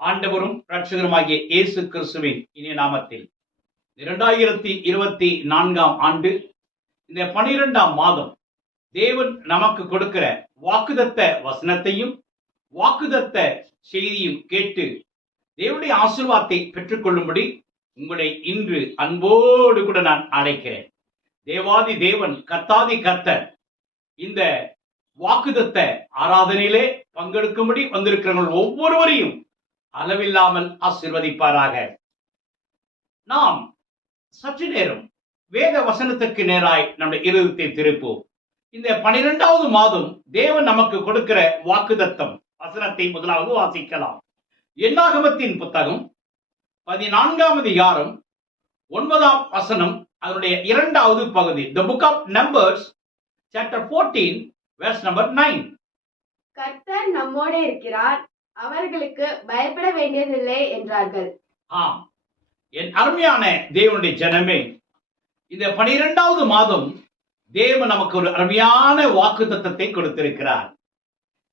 ஆண்டவரும் இரட்சகருமாகிய இயேசு கிறிஸ்துவின் இனிய நாமத்தில் 2024 ஆண்டு இந்த 12ஆம் மாதம் தேவன் நமக்கு கொடுக்கிற வாக்குதத்த வசனத்தையும் வாக்குதத்த செய்தியும் கேட்டு தேவனுடைய ஆசீர்வாதத்தை பெற்றுக்கொள்ளும்படி உங்களை இன்று அன்போடு கூட நான் அழைக்கிறேன். தேவாதி தேவன் கர்த்தாதி கர்த்தர் இந்த வாக்குதத்த ஆராதனையிலே பங்கெடுக்கும்படி வந்திருக்கிறவர்கள் ஒவ்வொருவரையும் அளவில்லாமல் ஆசீர்வதிப்பாராக. நாம் சற்று நேரம் வேத வசனத்துக்கு நேராய் நம்முடைய இருதயத்தை திருப்போம். இந்த 12வது மாதம் தேவன் நமக்கு கொடுக்கிற வாக்குதத்தம் வசனத்தை முதலாவது வாசிக்கலாம். என்னாகமத்தின் புத்தகம் 14ஆம் அதிகாரம் 9ஆம் வசனம், அதனுடைய 2வது பகுதி. The book of Numbers chapter 14 verse number 9. கர்த்தர் நம்மோடு இருக்கிறார், அவர்களுக்கு பயப்பட வேண்டியதில்லை என்றார்கள். ஆம், என் அருமையான தேவனுடைய ஜனமே, இந்த 12வது மாதம் தேவன் நமக்கு ஒரு அருமையான வாக்குத்தத்தத்தை கொடுத்திருக்கிறார்.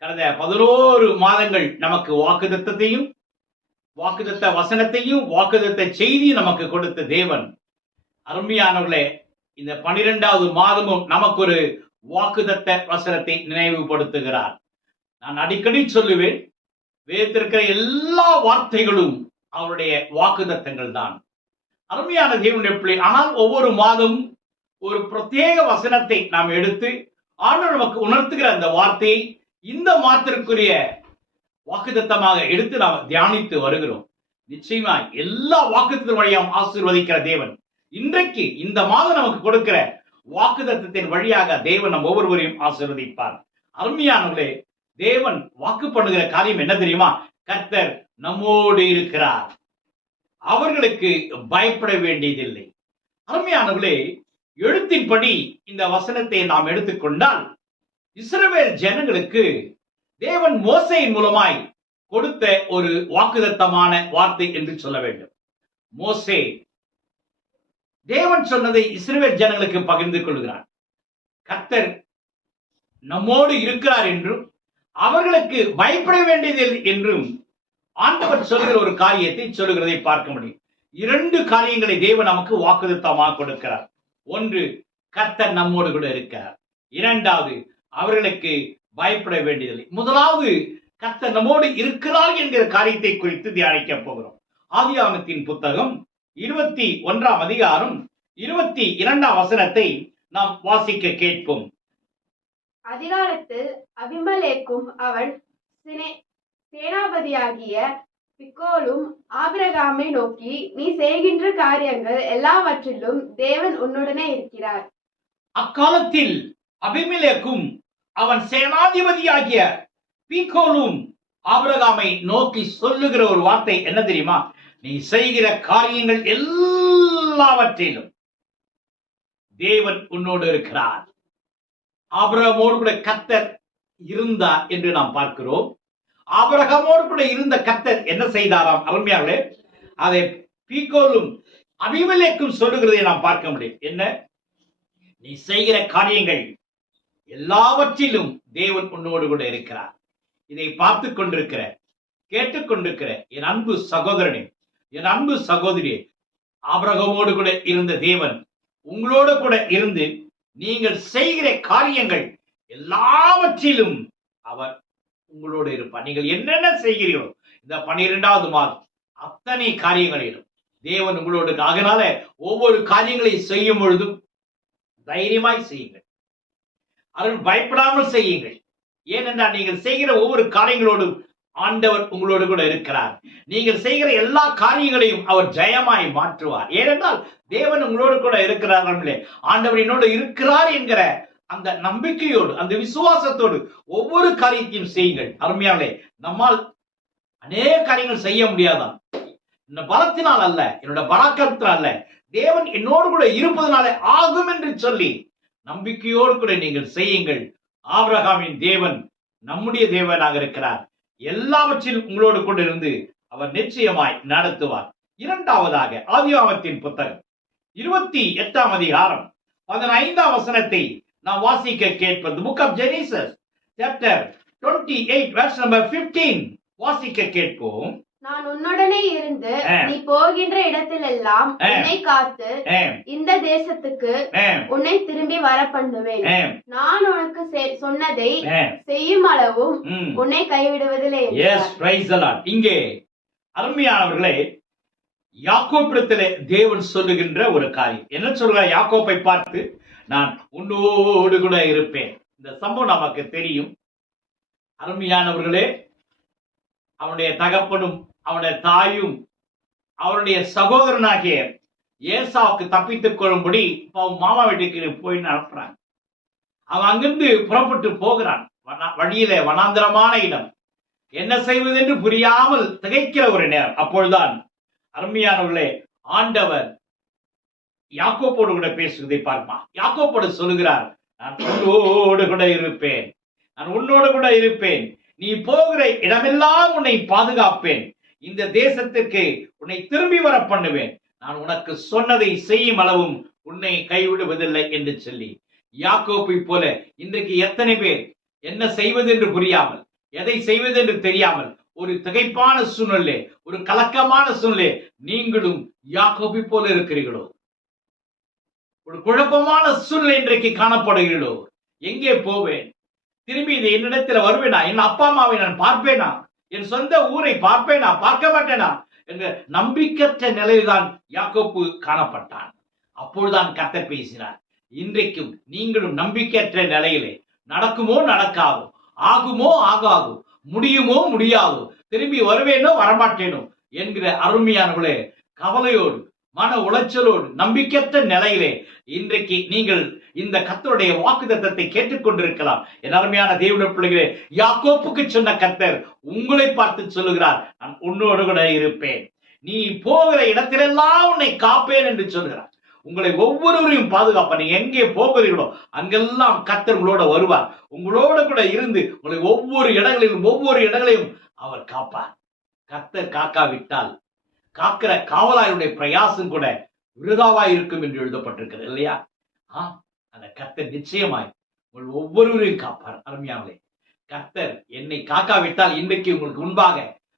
கடந்த 11 மாதங்கள் நமக்கு வாக்குத்தத்தையும் வாக்குத்தத்த வசனத்தையும் வாக்குத்தத்த செய்தி நமக்கு கொடுத்த தேவன் அருமையானவர்களே, இந்த 12வது மாதமும் நமக்கு ஒரு வாக்குத்தத்த வசனத்தை நினைவுபடுத்துகிறார். நான் அடிக்கடி சொல்லுவேன், வேதத்திற்கிற எல்லா வார்த்தைகளும் அவருடைய வாக்குத்தத்தங்கள் தான். அருமையான தேவனுடைய பிள்ளை, ஆனால் ஒவ்வொரு மாதம் ஒரு பிரத்யேக வசனத்தை நாம் எடுத்து ஆண்டவர் நமக்கு உணர்த்துகிற அந்த வார்த்தையை இந்த மாதத்திற்குரிய வாக்குத்தத்தமாக எடுத்து நாம் தியானித்து வருகிறோம். நிச்சயமா எல்லா வாக்குத்தத்தின் வழியாகவும் ஆசீர்வதிக்கிற தேவன் இன்றைக்கு இந்த மாதம் நமக்கு கொடுக்கிற வாக்குத்தத்தின் வழியாக தேவன் நம் ஒவ்வொருவரையும் ஆசீர்வதிப்பார். அருமையானவர்களே, தேவன் வாக்கு பண்ணுகிற காரியம் என்ன தெரியுமா? கர்த்தர் நம்மோடு இருக்கிறார், அவர்களுக்கு பயப்பட வேண்டியதில்லை. அருமையானவர்களே, எழுத்தின்படி இந்த வசனத்தை நாம் எடுத்துக்கொண்டால் இஸ்ரவேல் ஜனங்களுக்கு தேவன் மோசேயின் மூலமாய் கொடுத்த ஒரு வாக்குத்தத்தமான வார்த்தை என்று சொல்ல வேண்டும். மோசே தேவன் சொன்னதை இஸ்ரவேல் ஜனங்களுக்கு பகிர்ந்து கொள்கிறார். கர்த்தர் நம்மோடு இருக்கிறார் என்றும் அவர்களுக்கு பயப்பட வேண்டியதில்லை என்றும் ஆண்டவர் சொல்கிற ஒரு காரியத்தை சொல்லுகிறதை பார்க்க முடியும். 2 காரியங்களை தேவன் நமக்கு வாக்குத்தத்தமாக கொடுக்கிறார். ஒன்று, கர்த்தர் நம்மோடு கூட இருக்கிறார். 2வது, அவர்களுக்கு பயப்பட வேண்டியதில்லை. முதலாவது, கர்த்தர் நம்மோடு இருக்கிறார் என்கிற காரியத்தை குறித்து தியானிக்க போகிறோம். ஆதியாகமத்தின் புத்தகம் 21ஆம் அதிகாரம் 22ஆம் வசனத்தை நாம் வாசிக்க கேட்போம். அதிகாரத்தில் அபிமெலேக்கும் அவன் சேனாபதியாகிய பிக்கோலும் ஆபிரகாமை நோக்கி, நீ செய்கின்ற காரியங்கள் எல்லாவற்றிலும் தேவன் உன்னுடனே இருக்கிறார். அக்காலத்தில் அபிமெலேக்கும் அவன் சேனாதிபதியாகிய பிக்கோலும் ஆபிரகாமை நோக்கி சொல்லுகிற ஒரு வார்த்தை என்ன தெரியுமா? நீ செய்கிற காரியங்கள் எல்லாவற்றிலும் தேவன் உன்னோடு இருக்கிறார். ஆபிரகாமோடு கூட கர்த்தர் இருந்தார் என்று நாம் பார்க்கிறோம். ஆபிரகாமோடு கூட இருந்த கர்த்தர் என்ன செய்தாராம்? அருமையாளே, அதை பீக்கோலும் அபிமெலேக்கும் சொல்லுகிறதை நாம் பார்க்க முடியும். என்ன? நீ செய்கிற காரியங்கள் எல்லாவற்றிலும் தேவன் உன்னோடு கூட இருக்கிறார். இதை பார்த்து கொண்டிருக்கிற, கேட்டுக்கொண்டிருக்கிற என் அன்பு சகோதரனே, என் அன்பு சகோதரியே, ஆபிரகாமோடு கூட இருந்த தேவன் உங்களோடு கூட இருந்து நீங்கள் செய்கிற காரியங்கள் எல்லாவற்றிலும் அவர் உங்களோடு இருப்பார். நீங்கள் என்னென்ன செய்கிறீர்களோ இந்த 12வது மாதம் அத்தனை காரியங்களிலும் தேவன் உங்களோடு. அதனால ஒவ்வொரு காரியங்களை செய்யும் பொழுதும் தைரியமாய் செய்யுங்கள், அவர்கள் பயப்படாமல் செய்யுங்கள். ஏனென்றால் நீங்கள் செய்கிற ஒவ்வொரு காரியங்களோடும் ஆண்டவர் உங்களோடு கூட இருக்கிறார். நீங்கள் செய்கிற எல்லா காரியங்களையும் அவர் ஜெயமாய் மாற்றுவார். ஏனென்றால் தேவன் உங்களோடு கூட இருக்கிறார். ஆண்டவர் என்னோடு இருக்கிறார் என்கிற அந்த நம்பிக்கையோடு, அந்த விசுவாசத்தோடு ஒவ்வொரு காரியத்தையும் செய்யுங்கள். அருமையானே, நம்மால் அநேக காரியங்கள் செய்ய முடியாதான்? இந்த பலத்தினால் அல்ல, என்னோட பராக்கிரமத்தினால் அல்ல, தேவன் என்னோடு கூட இருப்பதனாலே ஆகும் என்று சொல்லி நம்பிக்கையோடு கூட நீங்கள் செய்யுங்கள். ஆபிரகாமின் தேவன் நம்முடைய தேவனாக இருக்கிறார். எல்லாவற்றிலும் உங்களோடு கூட இருந்து அவர் நிச்சயமாய் நடத்துவார். 2வதாக ஆதியாகமத்தின் புத்தகம் 28ஆம் அதிகாரம் 15ஆம் வசனத்தை நாம் வாசிக்க கேட்பது. Book of Genesis chapter 28 verse number 15 வாசிக்க கேட்போம். நான் உன்னுடனே இருந்து நீ போகின்ற இடத்திலெல்லாம் உன்னை காத்து இந்த தேசத்துக்கு உன்னை திரும்பி வர பண்ணுவேன். நான் உனக்கு சொன்னதை செய்யும் அளவும் உன்னை கைவிடுவதில்லை. Yes, praise the Lord. இங்கே அருமையானவர்களே, யாக்கோபிடத்திலே தேவன் சொல்லுகின்ற ஒரு காரியம் என்ன சொல்கிறார்? யாக்கோப்பை பார்த்து நான் உன்னோடு கூட இருப்பேன். இந்த சம்பவம் நமக்கு தெரியும். அருமையானவர்களே, அவனுடைய தகப்பனும் அவனுடைய தாயும் அவருடைய சகோதரனாகிய ஏசாவுக்கு தப்பித்துக் கொள்ளும்படி மாமா வீட்டுக்கு போய் அனுப்புறாங்க. அவன் அங்கிருந்து புறப்பட்டு போகிறான். வழியில வனாந்தரமான இடம், என்ன செய்வது என்று புரியாமல் திகைக்கிற ஒரு நேரம். அப்பொழுதுதான் அருமையானவர்களே, ஆண்டவர் யாக்கோப்போடு கூட பேசுவதை பார்ப்பான். யாக்கோப்போடு சொல்லுகிறார், நான் உன்னோடு கூட இருப்பேன், நான் உன்னோடு கூட இருப்பேன், நீ போகிற இடமெல்லாம் உன்னை பாதுகாப்பேன், இந்த தேசத்திற்கு உன்னை திரும்பி வர பண்ணுவேன், நான் உனக்கு சொன்னதை செய்யும் அளவும் உன்னை கைவிடுவதில்லை என்று சொல்லி, யாக்கோப்பை போல இன்றைக்கு எத்தனை பேர் என்ன செய்வது என்று புரியாமல், எதை செய்வது என்று தெரியாமல், ஒரு திகைப்பான சூழ்நிலை, ஒரு கலக்கமான சூழ்நிலை நீங்களும் யாக்கோப்பை போல இருக்கிறீர்களோ? ஒரு குழப்பமான சூழ்நிலை இன்றைக்கு காணப்படுகிறீர்களோ? எங்கே போவேன்? திரும்பி இது என்னிடத்துல வருவேனா? என் அப்பா அம்மாவை நான் பார்ப்பேனா? என் சொந்த ஊரை பார்ப்பேனா? பார்க்க மாட்டேனா என்ற நம்பிக்கற்ற நிலையில்தான் யாக்கோப்பு காணப்பட்டான். அப்பொழுதுதான் கர்த்தர் பேசினார், இன்றைக்கும் நீங்களும் நம்பிக்கையற்ற நிலையிலே, நடக்குமோ நடக்காதோ, ஆகுமோ ஆகாதோ, முடியுமோ முடியாதோ, திரும்பி வருவேனோ வரமாட்டேனோ என்கிற அருமையானவர்களே, கவலையோடு மன உளைச்சலோடு நம்பிக்கையற்ற நிலையிலே இன்றைக்கு நீங்கள் இந்த கர்த்தருடைய வாக்குத்தத்தத்தை கேட்டுக்கொண்டிருக்கலாம். என் அருமையான தேவனுடைய பிள்ளைகளே, யாக்கோப்புக்கு சொன்ன கர்த்தர் உங்களை பார்த்து சொல்லுகிறார், நான் உன்னோடு கூட இருப்பேன், நீ போகிற இடத்திலெல்லாம் உன்னை காப்பேன் என்று சொல்கிறார். உங்களை ஒவ்வொருவரையும் பாதுகாப்பார். நீங்க எங்கே போகிறீர்களோ அங்கெல்லாம் கர்த்தர் உங்களோட வருவார். உங்களோட கூட இருந்து உங்களை ஒவ்வொரு இடங்களையும் அவர் காப்பார். கர்த்தர் காக்காவிட்டால் காக்கிற காவலாருடைய பிரயாசம் கூட விருதாவாய் இருக்கும் என்று எழுதப்பட்டிருக்கிறது இல்லையா? அந்த கர்த்தர் நிச்சயமாய் உங்கள் ஒவ்வொருவரையும் காப்பார். அருமையானே, கர்த்தர் என்னை காக்காவிட்டால் இன்றைக்கு உங்களுக்கு முன்பாக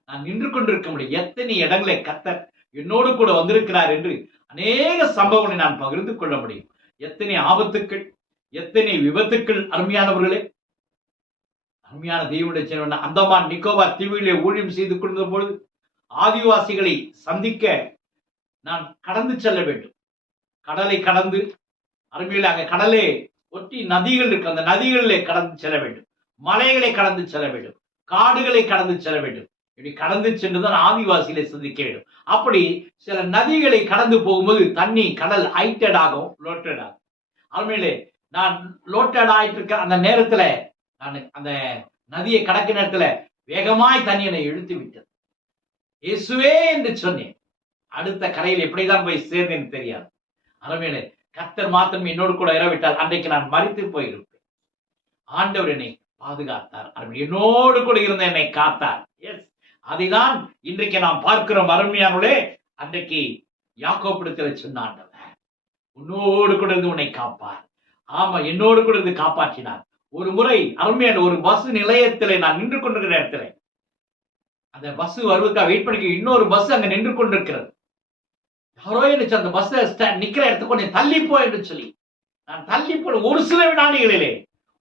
நான் நின்று கொண்டிருக்க முடியும். எத்தனை இடங்களே கர்த்தர் என்னோடு கூட வந்திருக்கிறார் என்று அநேக சம்பவங்களை நான் பகிர்ந்து கொள்ள முடியும். எத்தனை ஆபத்துக்கள், எத்தனை விபத்துக்கள். அருமையானவர்களே, அருமையான தேவனுடைய அந்தமான் நிக்கோபார் தீவிலே ஊழியம் செய்து கொண்டிருந்த பொழுது ஆதிவாசிகளை சந்திக்க நான் கடந்து செல்ல வேண்டும். கடலை கடந்து, அருமையில அங்க கடலே ஒட்டி நதிகள் இருக்கு, அந்த நதிகளிலே கடந்து செல்ல வேண்டும், மலைகளை கடந்து செல்ல வேண்டும், காடுகளை கடந்து செல்ல வேண்டும். இப்படி கடந்து சென்றுதான் ஆதிவாசிகளை சந்திக்க வேண்டும். அப்படி சில நதிகளை கடந்து போகும்போது தண்ணி கடல் ஹைட்டட் ஆகும், லோட்டட் ஆகும். அருமையிலே நான் லோட்டட் ஆயிட்டு இருக்க அந்த நேரத்துல, நான் அந்த நதியை கடக்க நேரத்துல வேகமாய் தண்ணி என்னை இழுத்து விட்டது. இயேசுவே என்று சொன்னேன். அடுத்த கரையில் எப்படிதான் போய் சேர்ந்தேன்னு தெரியாது. அருமையிலே, கர்த்தர் மாத்திரம் என்னோடு கூட இறவிட்டால் அன்றைக்கு நான் மரித்து போயிருப்பேன். ஆண்டவர் என்னை பாதுகாத்தார். என்னோடு கூட இருந்த என்னை காத்தார். எஸ், அதைதான் இன்றைக்கு நாம் பார்க்கிறோம். அருமையானவர்களே, அன்றைக்கு யாக்கோபிடத்தில் சொன்ன ஆண்டவர் உன்னோடு கூட இருந்து உன்னை காப்பார். ஆமா, என்னோடு கூட இருந்து காப்பாற்றினார். ஒரு முறை அருமையான ஒரு பஸ் நிலையத்திலே நான் நின்று கொண்டிருக்கிற இடத்துல, அந்த பஸ் வருவதற்காக வெயிட் பண்ணி இன்னொரு பஸ் அங்க நின்று கொண்டிருக்கிறது. யாரோ என்ன அந்த பஸ் நிக்கிற இடத்துக்கு கொஞ்சம் தள்ளி போ என்று சொல்லி நான் தள்ளி போன ஒரு சில வினாடிகளிலே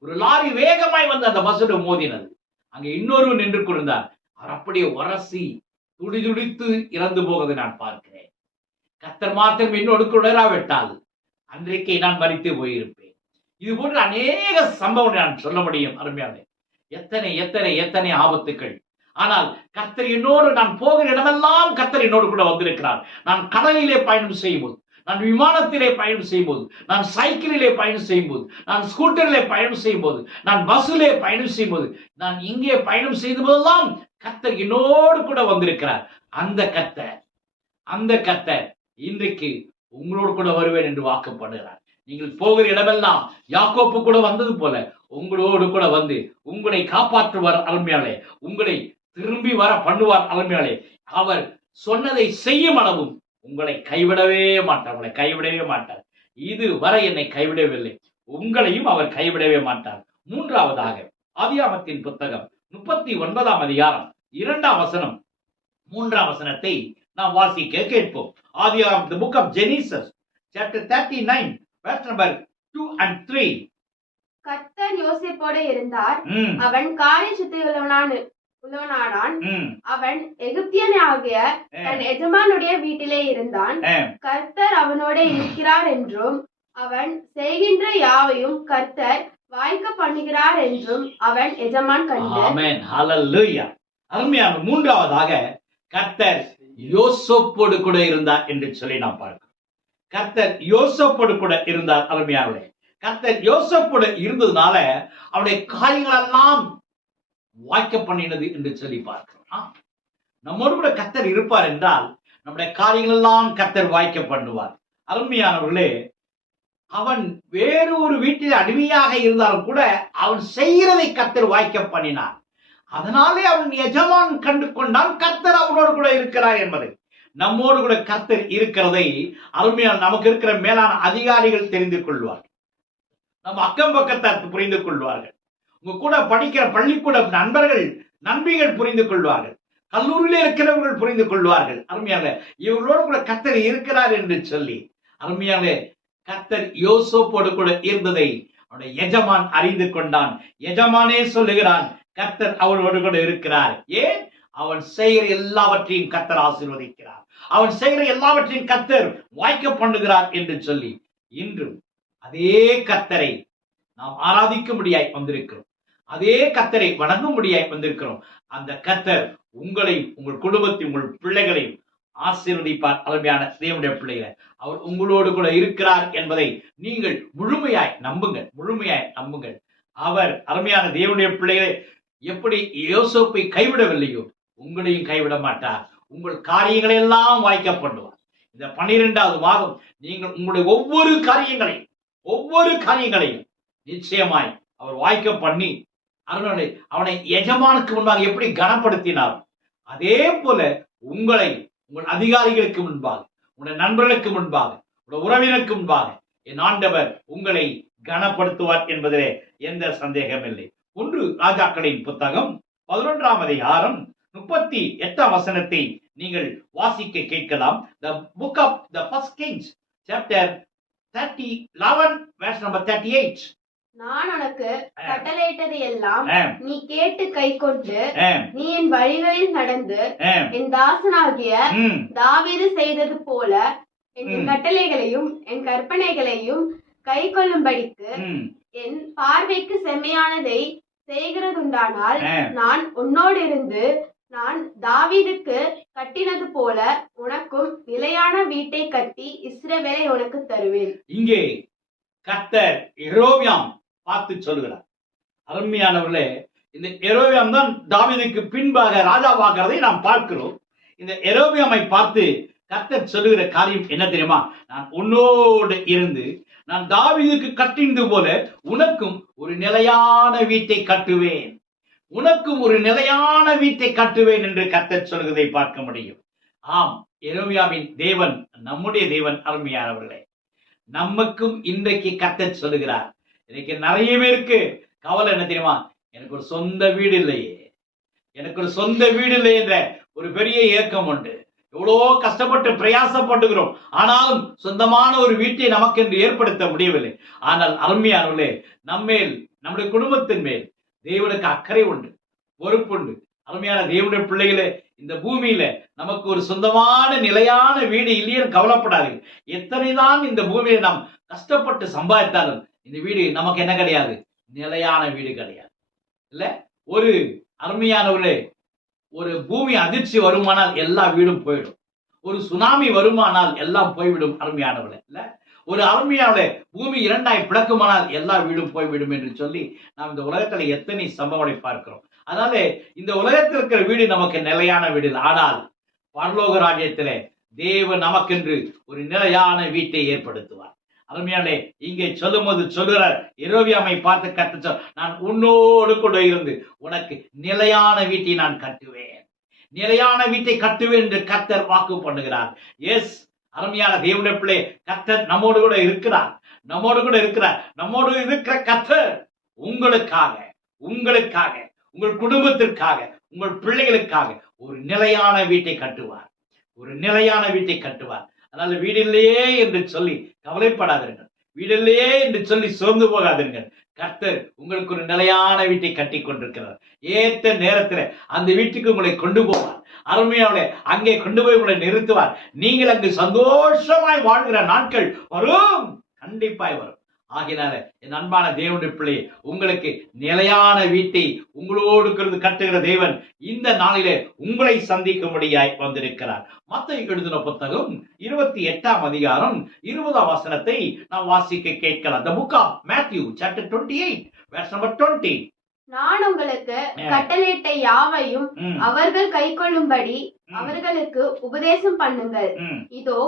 ஒரு லாரி வேகமாய் வந்து அந்த பஸ்ஸோட மோதினது. அங்க இன்னொரு நின்று கொண்டிருந்தார். அவர் அப்படியே உரசி துடிதுடித்து இறந்து போவதை நான் பார்க்கிறேன். கர்த்தர் மாத்திரம் என்னோடு கூடராவிட்டால் அன்றைக்கே நான் மரித்து போயிருப்பேன். இது போன்ற அநேக சம்பவம் நான் சொல்ல முடியும். அருமையான எத்தனை எத்தனை எத்தனை ஆபத்துக்கள். ஆனால் கர்த்தர் என்னோடு, நான் போகிற இடமெல்லாம் கர்த்தர் என்னோடு கூட வந்திருக்கிறார். நான் கடலிலே பயணம் செய்யும்போது, நான் விமானத்திலே பயணம் செய்யும்போது, நான் சைக்கிளிலே பயணம் செய்யும்போது, நான் ஸ்கூட்டரிலே பயணம் செய்யும்போது, நான் பஸ்ஸிலே பயணம் செய்யும்போது, நான் இங்கே பயணம் செய்த போதெல்லாம் கர்த்தர் என்னோடு கூட வந்திருக்கிறார். அந்த கர்த்தர் இன்றைக்கு உங்களோடு கூட வருவேன் என்று வாக்குப்படுகிறார். நீங்கள் போகிற இடமெல்லாம் யாக்கோப்பு கூட வந்தது போல உங்களோடு கூட வந்து உங்களை காப்பாற்றுவார். அருமையாளே, உங்களை திரும்பி வர பண்ணுவார். அருமையாளே, அவர் சொன்னதை செய்யும் அளவும் உங்களை கைவிடவே மாட்டார். இது வரை என்னை கைவிடவில்லை, உங்களையும் அவர் கைவிடவே மாட்டார். மூன்றாவதாக ஆதியாகமத்தின் புத்தகம் 39ஆம் அதிகாரம் 2ஆம் வசனம் 3ஆம் வசனத்தை நாம் வாசிக்க கேட்போம். ஆதியாகமம், the book of Genesis, chapter 39, verse number 2 and 3. கர்த்தர் யோசேப்போடு இருந்தார், அவன் காரிய சித்தை உள்ளவனானான். அவன் எகிப்தியனாகிய தன் எஜமானுடைய வீட்டிலே இருந்தான். கர்த்தர் அவனோட இருக்கிறார் என்றும் அவன் செய்கின்ற யாவையும் கர்த்தர் வாய்க்க பண்ணுகிறார் என்றும் அவன் எஜமான் கண்டு. ஆமென், ஹல்லேலூயா. அருமையான மூன்றாவதாக கர்த்தர் யோசேப்போடு கூட இருந்தார் என்று சொல்லி நாம் பார்க்கிறோம். கர்த்தர் யோசேப்போடு கூட இருந்தார். அருமையானவர்களே, கர்த்தர் யோசேப்போடு இருந்ததுனால அவருடைய காரியங்கள் எல்லாம் வாய்க்க பண்ணினது என்று சொல்லி பார்க்கிறோம். நம்மோடு கூட கர்த்தர் இருப்பார் என்றால் நம்முடைய காரியங்கள் எல்லாம் கர்த்தர் வாய்க்க பண்ணுவார். அருமையானவர்களே, அவன் வேறு ஒரு வீட்டில் அடிமையாக இருந்தாலும் கூட அவன் செய்கிறதை கர்த்தர் வாய்க்க பண்ணினார். அதனாலே அவன் எஜமான் கண்டு கொண்டான், கர்த்தர் அவனோடு கூட இருக்கிறார் என்பதை. நம்மோடு கூட கர்த்தர் இருக்கிறதை அருமையான நமக்கு இருக்கிற மேலான அதிகாரிகள் தெரிந்து கொள்வார்கள், நம்ம அக்கம் பக்கத்தார் புரிந்து கொள்வார்கள், உங்க கூட படிக்கிற பள்ளிக்கூட நண்பர்கள் நண்பிகள் புரிந்து கொள்வார்கள், கல்லூரியில இருக்கிறவர்கள் புரிந்து கொள்வார்கள். அருமையாக இவர்களோடு கூட கர்த்தர் இருக்கிறார் என்று சொல்லி. அருமையாக கர்த்தர் யோசேப்போடு கூட இருந்ததை அவனுடைய எஜமான் அறிந்து கொண்டான். எஜமானே சொல்லுகிறான், கர்த்தர் அவனோடு கூட இருக்கிறார். ஏன்? அவன் செய்கிற எல்லாவற்றையும் கர்த்தர் ஆசீர்வதிக்கிறார், அவன் செய்கிற எல்லாவற்றையும் கர்த்தர் வாய்க்க பண்ணுகிறார் என்று சொல்லி இன்றும் அதே கர்த்தரை நாம் ஆராதிக்கும்படியாய் வந்திருக்கிறோம், அதே கர்த்தரை வணங்கும்படியாய் வந்திருக்கிறோம். அந்த கர்த்தர் உங்களையும் உங்கள் குடும்பத்தையும் உங்கள் பிள்ளைகளையும் ஆசீர்வதிப்பார். அருமையான தேவனுடைய பிள்ளைகளை, அவர் உங்களோடு கூட இருக்கிறார் என்பதை நீங்கள் முழுமையாய் நம்புங்கள், முழுமையாய் நம்புங்கள். அவர் அருமையான தேவனுடைய பிள்ளைகளை எப்படி யோசேப்பை கைவிடவில்லையோ உங்களையும் கைவிட மாட்டார். உங்கள் காரியங்களை எல்லாம் வாய்க்க பண்ணுவார். இந்த 12வது மாதம் நீங்கள் உங்களுடைய ஒவ்வொரு காரியங்களையும் நிச்சயமாய் அவர் வாய்க்க பண்ணி அவனை எஜமானுக்கு முன்பாக எப்படி கனப்படுத்தினார், அதே போல உங்களை உங்கள் அதிகாரிகளுக்கு முன்பாக, உங்களுடைய நண்பர்களுக்கு முன்பாக, உங்களுடைய உறவினருக்கு முன்பாக என் ஆண்டவர் உங்களை கனப்படுத்துவார் என்பதிலே எந்த சந்தேகம் இல்லை. 1 ராஜாக்களின் புத்தகம் 11ஆம் அதிகாரம் 38ஆம் வசனத்தை நீங்கள் வாசிக்க கேட்கலாம். The book of the first Kings, chapter 11, verse number 38. நான் உனக்கு கட்டளையிட்டதை எல்லாம் நீ கேட்டு கை கொண்டு நீ என் வழிகளில் நடந்து என் தாசனாகிய தாவீது செய்தது போல என் கட்டளைகளையும் என் கற்பனைகளையும் கை கொள்ளும்படிக்கு என் பார்வைக்கு செம்மையானதை செய்கிறதுண்டானால் நான் உன்னோடு இருந்து நான் தாவீதுக்கு கட்டினது போல உனக்கும் நிலையான வீட்டை கட்டி இஸ்ரவேலை உனக்கு தருவேன். இங்கே கர்த்தர் யெரொபெயாம் பார்த்து சொல்கிறார். அருமையானவர்களே, இந்த யெரொபெயாம் தான் தாவீதுக்கு பின்பாக ராஜாவாகிறதை நாம் பார்க்கிறோம். இந்த யெரொபெயாமை பார்த்து கர்த்தர் சொல்லுகிற காரியம் என்ன தெரியுமா? நான் உன்னோடு இருந்து நான் தாவீதுக்கு கட்டினது போல உனக்கும் ஒரு நிலையான வீட்டை கட்டுவேன், உனக்கும் ஒரு நிலையான வீட்டை கட்டுவேன் என்று கர்த்தர் சொல்கிறதை பார்க்க முடியும். ஆம், யெரொபெயாமின் தேவன் நம்முடைய தேவன். அருமையானவர்களே, நமக்கும் இன்றைக்கு கர்த்தர் சொல்லுகிறார். இன்னைக்கு நிறைய பேருக்கு கவலை என்ன தெரியுமா? எனக்கு ஒரு சொந்த வீடு இல்லையே, எனக்கு ஒரு சொந்த வீடு இல்லை என்ற ஒரு பெரிய ஏக்கம் உண்டு. எவ்வளோ கஷ்டப்பட்டு பிரயாசப்படுகிறோம், ஆனாலும் சொந்தமான ஒரு வீட்டை நமக்கு என்று ஏற்படுத்த முடியவில்லை. ஆனால் அருமையானவர்களே, நம்மேல் நம்முடைய குடும்பத்தின் மேல் தேவனுக்கு அக்கறை உண்டு, பொறுப்புண்டு. அருமையான தேவனுடைய பிள்ளைகளே, இந்த பூமியில நமக்கு ஒரு சொந்தமான நிலையான வீடு இல்லையேன்னு கவலைப்படாதீங்க. எத்தனைதான் இந்த பூமியை நாம் கஷ்டப்பட்டு சம்பாதித்தாலும் இந்த வீடு நமக்கு என்ன கிடையாது? நிலையான வீடு கிடையாது. இல்ல, ஒரு அருமையானவர்களே, ஒரு பூமி அதிர்ச்சி வருமானால் எல்லா வீடும் போயிடும், ஒரு சுனாமி வருமானால் எல்லாம் போய்விடும். அருமையானவர்களே, இல்ல, ஒரு அருமையானவர்களே, பூமி 2ஆய் பிளக்குமானால் எல்லா வீடும் போய்விடும் என்று சொல்லி நாம் இந்த உலகத்துல எத்தனை சம்பவங்களை பார்க்கிறோம். அதனால இந்த உலகத்தில் இருக்கிற வீடு நமக்கு நிலையான வீடு. ஆனால் பரலோக ராஜ்யத்திலே தேவன் நமக்கென்று ஒரு நிலையான வீட்டை ஏற்படுத்துவார். அருமையானே, இங்கே சொல்லும் போது சொல்லுகிறார், யெரொபெயாமை பார்த்து கர்த்தர், நான் உன்னோடு கூட இருந்து உனக்கு நிலையான வீட்டை நான் கட்டுவேன், நிலையான வீட்டை கட்டுவேன் என்று கர்த்தர் வாக்கு பண்ணுகிறார். எஸ், அருமையான தேவனுடைய பிள்ளை, கர்த்தர் நம்மோடு கூட இருக்கிறார். நம்மோடு இருக்கிற கர்த்தர் உங்களுக்காக, உங்கள் குடும்பத்திற்காக, உங்கள் பிள்ளைகளுக்காக ஒரு நிலையான வீட்டை கட்டுவார். அதனால வீடில்லையே என்று சொல்லி கவலைப்படாதீர்கள், வீடில்லையே என்று சொல்லி சோர்ந்து போகாதீர்கள். கர்த்தர் உங்களுக்கு ஒரு நிலையான வீட்டை கட்டி கொண்டிருக்கிறார். ஏற்ற நேரத்தில் அந்த வீட்டுக்கு உங்களை கொண்டு போவார். அருமையாவே அங்கே கொண்டு போய் உங்களை நிறுத்துவார். நீங்கள் அங்கு சந்தோஷமாய் வாழ்கிற நாட்கள் வரும், கண்டிப்பாய் வரும். ஆகினால என் அன்பான தேவனுடைய பிள்ளை, உங்களுக்கு நிலையான வீட்டை உங்களோடு கட்டுகிற தேவன் இந்த நாளிலே உங்களை சந்திக்கும்படியாய் வந்திருக்கிறார். மத்தேயு எழுதின புத்தகம் 28ஆம் அதிகாரம் 20ஆம் வசனத்தை நாம் வாசிக்க கேட்கலாம். The book of Matthew chapter 28 verse number 20. நான் உங்களுக்கு கட்டளையிட்ட யாவையும் அவர்கள் கைக்கொள்ளும்படி அவர்களுக்கு உபதேசம் பண்ணுங்கள். இதோ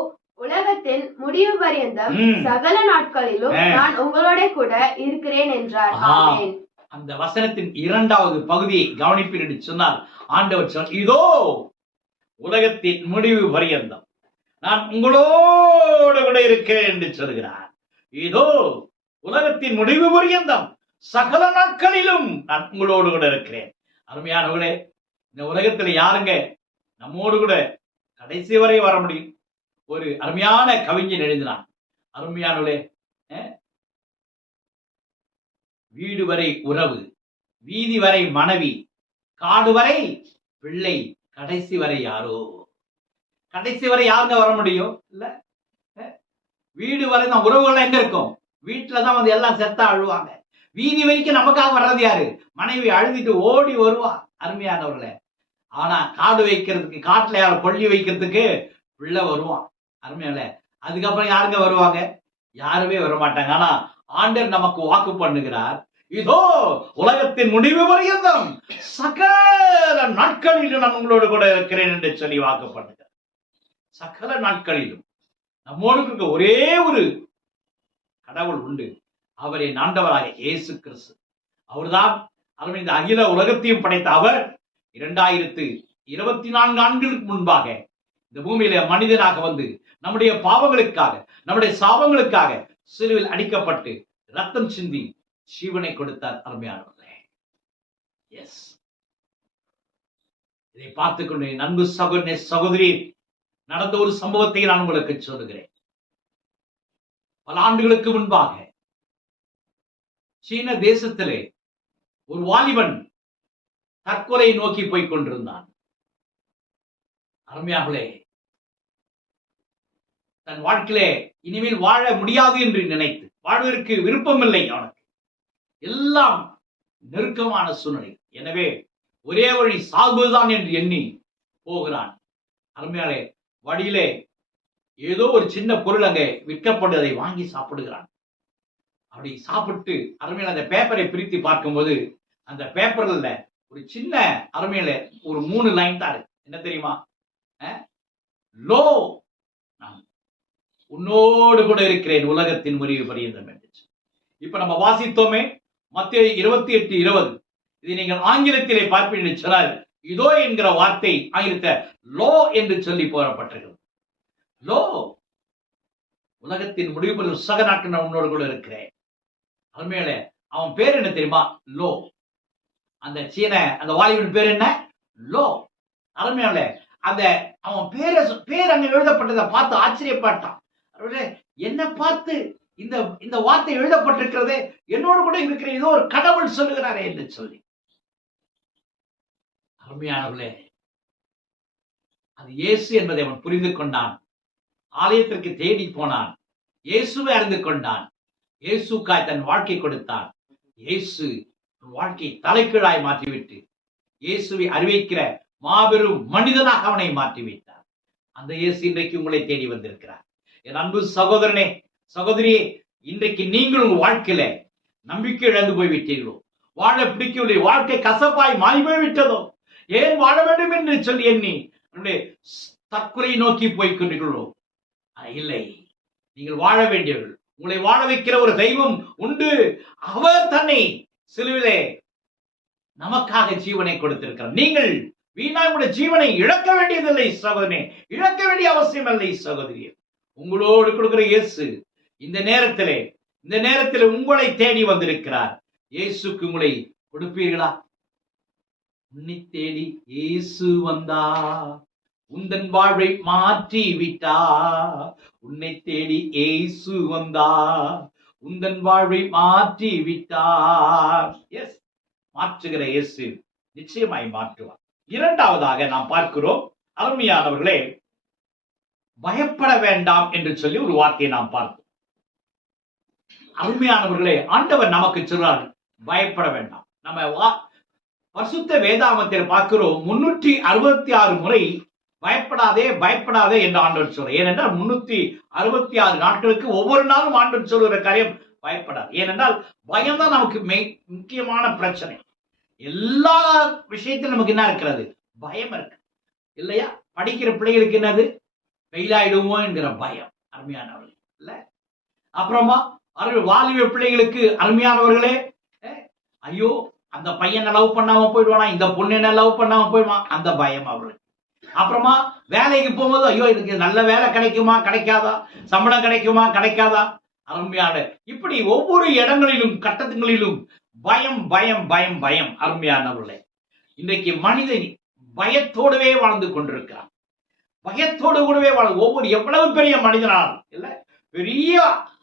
உலகத்தின் முடிவு பரியந்தம் சகல நாட்களிலும் நான் உங்களோட கூட இருக்கிறேன் என்றார். ஆமென். அந்த வசனத்தின் 2வது பகுதியை கவனிப்பீர் என்று சொன்னால், ஆண்டவர் சொல், இதோ உலகத்தின் முடிவு பரியந்தம் நான் உங்களோடு கூட இருக்கிறேன் என்று சொல்கிறார். இதோ உலகத்தின் முடிவு பரியந்தம் சகல நாட்களிலும் நான் உங்களோடு கூட இருக்கிறேன். அருமையானவர்களே, இந்த உலகத்துல யாருங்க நம்மோடு கூட கடைசி வரை வர முடியும்? ஒரு அருமையான கவிஞன் எழுதினான். அருமையானவர்களே, வீடு வரை உறவு, வீதி வரை மனைவி, காடு வரை பிள்ளை, கடைசி வரை யாரோ. கடைசி வரை யாருங்க வர முடியும்? இல்ல, வீடு வரை தான் உறவுகள் எங்க இருக்கும்? வீட்டுலதான் வந்து எல்லாம் செத்தா அழுவாங்க. வீதி வரைக்கும் நமக்காக வர்றது யாரு? மனைவி அழுதிட்டு ஓடி வருவா. அருமையானவர்களே, ஆனா காடு வைக்கிறதுக்கு, காட்டுல யாரும் கொல்லி வைக்கிறதுக்கு பிள்ளை வருவான். அருமையால, அதுக்கப்புறம் யாருங்க வருவாங்க? யாருமே வரமாட்டாங்க. ஆனா ஆண்டவர் நமக்கு வாக்கு பண்ணுகிறார், இதோ உலகத்தின் முடிவு பரியந்தம் சகல நாட்களிலும் நான் உங்களோடு கூட இருக்கிறேன் என்று சொல்லி வாக்கு பண்ணுகிறார். சகல நாட்களிலும் நம்மோடு இருக்க ஒரே ஒரு கடவுள் உண்டு. அவரே ஆண்டவராக இயேசு கிறிஸ்து. அவர்தான் இந்த அகில உலகத்தையும் படைத்த அவர் 2024 ஆண்டுகளுக்கு முன்பாக இந்த பூமியில மனிதனாக வந்து நம்முடைய பாவங்களுக்காக, நம்முடைய சாபங்களுக்காக சிலுவையில் அடிக்கப்பட்டு ரத்தம் சிந்தி ஜீவனை கொடுத்தார். அருமையானவர்களே, எஸ், இதை பார்த்துக்கொண்டு அன்பு சகோதரி, நடந்த ஒரு சம்பவத்தை நான் உங்களுக்கு சொல்லுகிறேன். பல ஆண்டுகளுக்கு முன்பாக சீன தேசத்திலே ஒரு வாலிபன் தற்கொலை நோக்கி போய் கொண்டிருந்தான். அருமையாகவே தன் வாழ்க்கையிலே இனிமேல் வாழ முடியாது என்று நினைத்து, வாழ்வதற்கு விருப்பமில்லை அவனுக்கு, எல்லாம் நெருக்கமான சூழ்நிலை. எனவே ஒரே வழி சாகுதான் என்று எண்ணி போகிறான். அருமையாலே வழியிலே ஏதோ ஒரு சின்ன பொருள் அங்கே விற்கப்பட்டு அதை வாங்கி சாப்பிடுகிறான். அப்படி சாப்பிட்டு அருமையில அந்த பேப்பரை பிரித்து பார்க்கும்போது அந்த பேப்பர்ல ஒரு சின்ன அருமையில ஒரு 3 லைன் தான் இருக்கு. என்ன தெரியுமா? லோ, நான் உன்னோடு கூட இருக்கிறேன் உலகத்தின் முடிவு பரியந்தம் என்று. இப்ப நம்ம வாசித்தோமே மத்தேயு 28:20. இதை நீங்கள் ஆங்கிலத்திலே பார்ப்பீர்கள் சொன்னால், இதோ என்கிற வார்த்தை ஆங்கிலத்தை லோ என்று சொல்லி போடப்பட்டிருக்கிறது. லோ, உலகத்தின் முடிவு சக நாட்கள் நான் உன்னோடு கூட இருக்கிறேன். அருமையில அவன் பேர் என்ன தெரியுமா? லோ. அந்த சீன அந்த வாலிபன் பேர் என்ன? லோ. அருமையால அந்த அவன் பேர் அங்க எழுதப்பட்டதை பார்த்து ஆச்சரியப்பட்டான். என்ன பார்த்து இந்த வார்த்தை எழுதப்பட்டிருக்கிறது, என்னோடு கூட இருக்கிற ஏதோ ஒரு கடவுள் சொல்லுகிறாரே என்று சொல்லி. அருமையானவர்களே, அது இயேசு என்பதை அவன் புரிந்து கொண்டான். ஆலயத்திற்கு தேடி போனான். இயேசுவை அறிந்து கொண்டான். இயேசுக்காய் தன் வாழ்க்கை கொடுத்தான். இயேசு வாழ்க்கை தலைக்கீழாய் மாற்றிவிட்டு இயேசுவை அறிவிக்கிற மாபெரும் மனிதனாக அவனை மாற்றி வைத்தார். அந்த இயேசு இன்றைக்கு உங்களை தேடி வந்திருக்கிறார். என் அன்பு சகோதரனே, சகோதரியே, இன்றைக்கு நீங்கள் உங்கள் வாழ்க்கையில நம்பிக்கை இழந்து போய்விட்டீர்களோ, வாழ பிடிக்கவில்லை, வாழ்க்கை கசப்பாய் மாறி போய்விட்டதோ, ஏன் வாழ வேண்டும் என்று சொல்லி எண்ணி தற்கொலை நோக்கி போய்கொண்டீர்களோ, இல்லை, நீங்கள் வாழ வேண்டியவர்கள். உங்களை வாழ வைக்கிற ஒரு தெய்வம் உண்டு. அவர் தன்னை சிலுவிலே நமக்காக ஜீவனை கொடுத்திருக்கிறார். நீங்கள் வீணாய் உங்களுடைய ஜீவனை இழக்க வேண்டியதில்லை சகோதரனே, இழக்க வேண்டிய அவசியம் இல்லை சகோதரியே. உங்களோடு கொடுக்கிற இயேசு இந்த நேரத்திலே உங்களை தேடி வந்திருக்கிறார். இயேசுக்கு உங்களை கொடுப்பீர்களா? உன்னை தேடி இயேசு வந்தா, உந்தன் வாழ்வை மாற்றி விட்டா. உன்னை தேடி இயேசு வந்தா, உந்தன் வாழ்வை மாற்றி விட்டார். எஸ், மாற்றுகிற இயேசு நிச்சயமாய் மாற்றுவார். இரண்டாவதாக நாம் பார்க்கிறோம், அருமையானவர்களே, பயப்பட வேண்டாம் என்று சொல்லி ஒரு வார்த்தையை நாம் பார்த்தோம். அருமையானவர்களே, ஆண்டவர் நமக்கு சொல்றார் பயப்பட வேண்டாம். நம்ம பரிசுத்த வேதாகமத்தில் பார்க்கிறோம் 366 முறை பயப்படாதே பயப்படாதே என்று ஆண்டவர் சொல்றார். ஏனென்றால் 366 நாட்களுக்கு ஒவ்வொரு நாளும் ஆண்டவர் சொல்லுகிற காரியம் பயப்படாது. ஏனென்றால் பயம்தான் நமக்கு முக்கியமான பிரச்சனை. எல்லா விஷயத்திலும் நமக்கு என்ன இருக்கிறது? பயம் இருக்கு இல்லையா? படிக்கிற பிள்ளைகளுக்கு என்னது? ஃபெயிலாயிடுமோ என்கிற பயம். அருமையானவர்கள் இல்ல, அப்புறமா வாலிப பிள்ளைகளுக்கு அருமையானவர்களே, ஐயோ அந்த பையனை லவ் பண்ணாம போயிடுவானா, இந்த பொண்ணை லவ் பண்ணாம போயிடுவான், அந்த பயம் அவர்களுக்கு. அப்புறமா வேலைக்கு போகும்போது ஐயோ இதுக்கு நல்ல வேலை கிடைக்குமா கிடைக்காதா, சம்பளம் கிடைக்குமா கிடைக்காதா. அருமையான இப்படி ஒவ்வொரு இடங்களிலும் கட்டங்களிலும் பயம் பயம் பயம் பயம். அருமையானவர்களே, இன்றைக்கு மனிதன் பயத்தோடவே வாழ்ந்து கொண்டிருக்கிறான். பயத்தோடு கூடவே ஒவ்வொரு எவ்வளவு பெரிய மனிதனாலும் இல்ல, பெரிய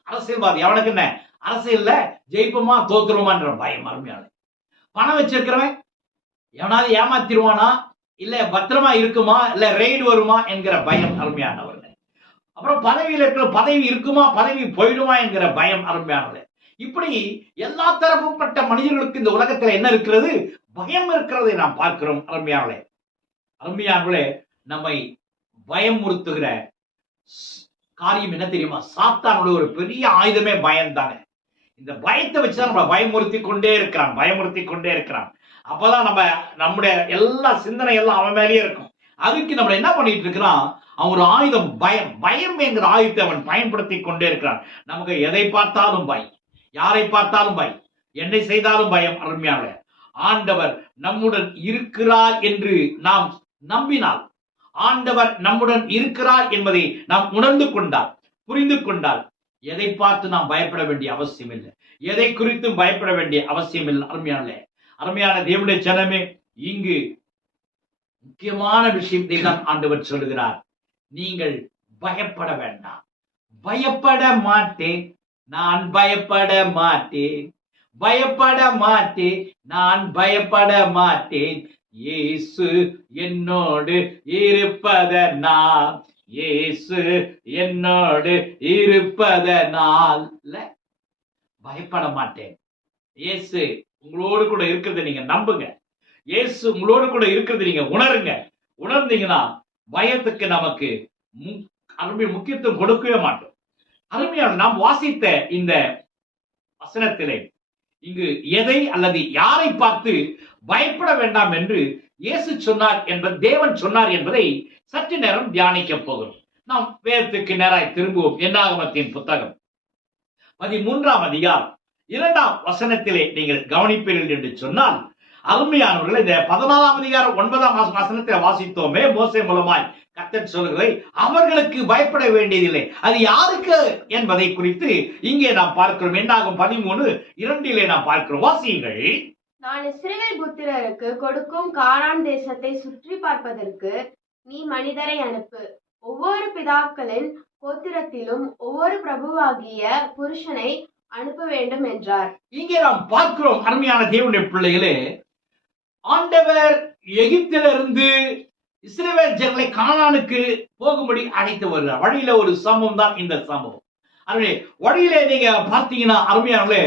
அரசியல்வாதி, அவனுக்கு என்ன அரசியல்ல ஜெயிப்போமா தோத்துருமான்ற பயம். அருமையான பணம் வச்சிருக்கிறவன் எவனாவது ஏமாத்திருவானா, இல்ல பத்திரமா இருக்குமா, இல்ல ரெய்டு வருமா என்கிற பயம். அருமையானவர்கள், அப்புறம் பதவியில் இருக்கிற பதவி இருக்குமா, பதவி போயிடுமா என்கிற பயம். அருமையானவர்கள், இப்படி எல்லா தரப்புப்பட்ட மனிதர்களுக்கு இந்த உலகத்துல என்ன இருக்கிறது? பயம் இருக்கிறதை நாம் பார்க்கிறோம். அருமையானவர்களே, அருமையானவர்களே, நம்மை பயமுறுத்துகிற காரியம் என்ன தெரியுமா? சாத்தானுடைய ஒரு பெரிய ஆயுதமே பயம் தாங்க. இந்த பயத்தை வச்சுதான் நம்ம பயமுறுத்தி கொண்டே இருக்கிறான். அப்பதான் நம்முடைய எல்லா சிந்தனை எல்லாம் அவன் மேலேயே இருக்கும். அதுக்கு நம்ம என்ன பண்ணிட்டு இருக்கிறான்? அவன் ஒரு ஆயுதம் பயம் என்கிற ஆயுதத்தை அவன் பயன்படுத்தி கொண்டே இருக்கிறான். நமக்கு எதை பார்த்தாலும் பயம், யாரை பார்த்தாலும் பயம், என்னை செய்தாலும் பயம். அருமையான ஆண்டவர் நம்முடன் இருக்கிறார் என்று நாம் நம்பினால், ஆண்டவர் நம்முடன் இருக்கிறார் என்பதை நாம் உணர்ந்து கொண்டால், புரிந்து கொண்டால், எதை பார்த்து நாம் பயப்பட வேண்டிய அவசியம் இல்லை, எதை குறித்தும் பயப்பட வேண்டிய அவசியம் இல்லை. அருமையான தேவனுடைய ஜனமே, இங்கு முக்கியமான விஷயத்தை தான் ஆண்டவர் சொல்லுகிறார். நீங்கள் பயப்பட வேண்டாம். பயப்பட மாட்டேன், நான் பயப்பட மாட்டேன், பயப்பட மாட்டேன், நான் பயப்பட மாட்டேன். இயேசு என்னோடு இருப்பதனால், இயேசு என்னோடு இருப்பதனால் பயப்பட மாட்டேன். இயேசு உங்களோடு கூட இருக்கிறத நீங்க நம்புங்க. இயேசு உங்களோடு கூட இருக்கிறது நீங்க உணருங்க. உணர்ந்தீங்கன்னா பயத்துக்கு நமக்கு முக்கியத்துவம் கொடுக்கவே மாட்டோம். அருமையான நாம் வாசித்த இந்த வசனத்திலே இங்கு எதை அல்லது யாரை பார்த்து பயப்பட வேண்டாம் என்று இயேசு சொன்னார் என்பது, தேவன் சொன்னார் என்பதை சற்று நேரம் தியானிக்க போகிறோம். நாம் வேதத்துக்கு நேராய் திரும்புவோம். என்னாகமத்தின் புத்தகம் 13ஆம் அதிகாரம் 2ஆம் வசனத்திலே நீங்கள் கவனிப்பீர்கள் என்று சொன்னால், அருமையானவர்கள், இந்த 14ஆம் அதிகாரம் 9ஆம் வசனத்தில் வாசித்தோமே, மோசே மூலமாய் கர்த்தர் சொல்லுகிறதை அவர்களுக்கு பயப்பட வேண்டியதில்லை. அது யாருக்கு என்பதை குறித்து இங்கே நாம் பார்க்கிறோம். என்னாகும் 13:2 நாம் பார்க்கிறோம். வாசியுங்கள். நான் இஸ்ரவேல் புத்திரருக்கு கொடுக்கும் கானான் தேசத்தை சுற்றி பார்ப்பதற்கு நீ மனிதரை அனுப்பு. ஒவ்வொரு பிதாக்களின் கோத்திரத்திலும் ஒவ்வொரு பிரபுவாகிய புருஷனை அனுப்ப வேண்டும் என்றார். இங்கே நாம் பார்க்கிறோம், அருமையான தேவனுடைய பிள்ளைகளே, ஆண்டவர் எகிப்திலிருந்து இஸ்ரவேல் ஜனங்களை கானானுக்கு போகும்படி அழைத்து வருகிறார். வழியில ஒரு சம்பவம் தான் இந்த சம்பவம். வழியிலே நீங்க பார்த்தீங்கன்னா, அருமையானவர்களே,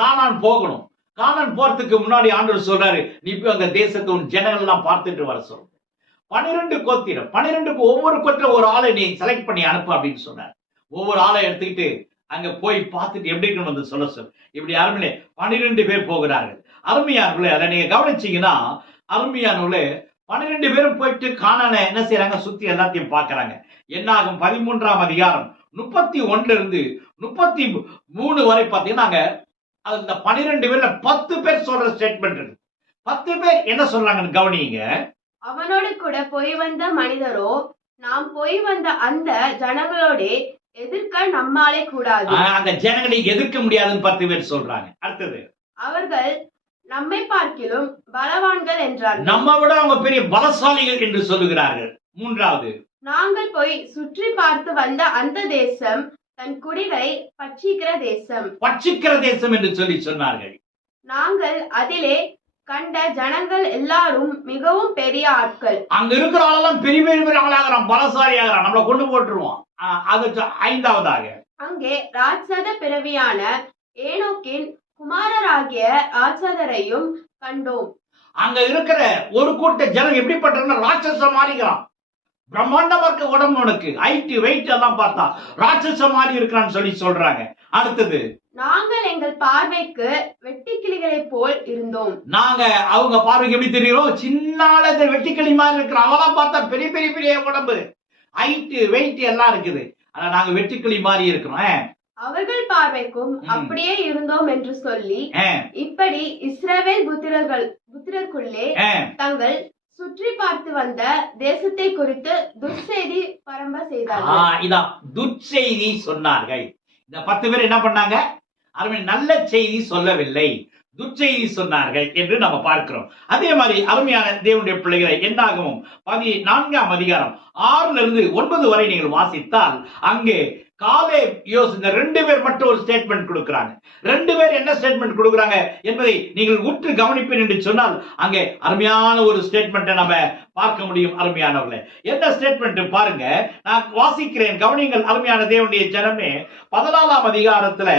கானான் போகணும். கானான் போறதுக்கு முன்னாடி ஆண்டவர் சொல்றாரு, நீ போய் அந்த தேசத்தை உன் ஜனங்கள் எல்லாம் பார்த்துட்டு வர சொல்ற. 12 கோத்திரம், 12க்கு ஒவ்வொரு கோத்திரம் ஒரு ஆளை நீ செலக்ட் பண்ணி அனுப்பு அப்படின்னு சொன்னார். ஒவ்வொரு ஆளை எடுத்துக்கிட்டு அங்க போய் பார்த்துட்டு எப்படி இருக்கணும் வந்து சொல்ல சொல். இப்படி அருமையிலே 12 பேர் போகிறார்கள். அருமையானவர்களே, அதை நீங்க கவனிச்சீங்கன்னா, அருமையானவர்களே, 12 பேரும் போயிட்டு கானானை என்ன செய்யறாங்க? சுத்தி எல்லாத்தையும் பார்க்கறாங்க. என்னாகும் 13ஆம் அதிகாரம் 31 இருந்து 33 வரை பார்த்தீங்கன்னா, அந்த 12 பேர்ல 10 பேர் சொல்ற ஸ்டேட்மெண்ட் இருக்கு. 10 பேர் என்ன சொல்றாங்கன்னு கவனிங்க. அவனோடு கூட போய் வந்த மனிதரோ நாம் போய் வந்த அந்த ஜனங்களோட எதிர்க்க நம்மாலே கூடாது. அந்த ஜனங்களை எதிர்க்க முடியாதுன்னு 10 பேர் சொல்றாங்க. அடுத்தது, அவர்கள் நம்மை பார்க்கிலும் பலவான்கள் என்றார்கள். நம்ம விட அவங்க பெரிய பலசாலிகள் என்று சொல்லுகிறார்கள். மூன்றாவது, நாங்கள் போய் சுற்றி பார்த்து வந்த அந்த தேசம் தன் குடிவை பட்சிக்கிற தேசம். பட்சிக்கிற தேசம் என்று சொல்லி சொன்னார்கள். நாங்கள் அதிலே கண்ட ஜனங்கள் எல்லாரும் மிகவும் பெரிய ஆட்கள். அங்க இருக்கிற ஆளெல்லாம் பெரிய பெரிய பெரிய ஆளாகிறான், பலசாலி ஆகிறான், நம்மளை கொண்டு போட்டுருவான். அது ஐந்தாவதாக, அங்கே ராட்சத பிறவியான ஏனோக்கின் குமாரராகிய ராட்சதரையும் கண்டோம். அங்க இருக்கிற ஒரு கூட்ட ஜனம் எப்படிப்பட்ட ராட்சசம் மாறிக்கிறான். பிரம்மாண்டமா இருக்க உடம்பு, உனக்கு ஹைட் வெயிட் எல்லாம் பார்த்தா ராட்சசம் மாறி இருக்கிறான்னு சொல்லி சொல்றாங்க. அடுத்தது, நாங்கள் எங்கள் பார்வைக்கு வெட்டுக்கிளிகளை போல் இருந்தோம். நாங்க அவங்க பார்வைக்கு எப்படி தெரியும்? சின்னால வெட்டுக்கிளி மாதிரி இருக்கிறோம். அவெல்லாம் பார்த்தா பெரிய பெரிய பெரிய உடம்பு, ஹைட் வெயிட் எல்லாம் இருக்குது. ஆனா நாங்க வெட்டுக்கிளி மாதிரி இருக்கிறோம். அவர்கள் பார்வைக்கும் அப்படியே இருந்தோம் என்று சொல்லி இப்படி இஸ்ரவேல் புத்திரருக்குள்ளே தங்கள் சுற்றி பார்த்து வந்த தேசத்தை குறித்து துர்செய்தி பரம்ப செய்தார்கள். இதான் துர்செய்தி சொன்னார்கள். இந்த 10 பேர் என்ன பண்ணாங்க? நல்ல செய்தி சொல்லவில்லை, துர்ச்செய்தி சொன்னார்கள் என்று நம்ம பார்க்கிறோம். அதே மாதிரி அருமையான தேவனுடைய பிள்ளைகளை, என்னாகவும் 14ஆம் அதிகாரம் 6 இருந்து 9 வரை நீங்கள் வாசித்தால் அங்கே காலேப் யோசு இந்த 2 பேர் மட்டும் ஒரு ஸ்டேட்மெண்ட் கொடுக்கிறாங்க. 2 பேர் என்ன ஸ்டேட்மெண்ட் கொடுக்கிறாங்க என்பதை நீங்கள் உற்று கவனிப்பேன் என்று சொன்னால் அங்கே அருமையான ஒரு ஸ்டேட்மெண்ட்டை நம்ம பார்க்க முடியும். அருமையானவர்களே, என்ன ஸ்டேட்மெண்ட் பாருங்க, நான் வாசிக்கிறேன், கவனிங்கள். அருமையான தேவனுடைய ஜனமே, 14ஆம் அதிகாரத்துல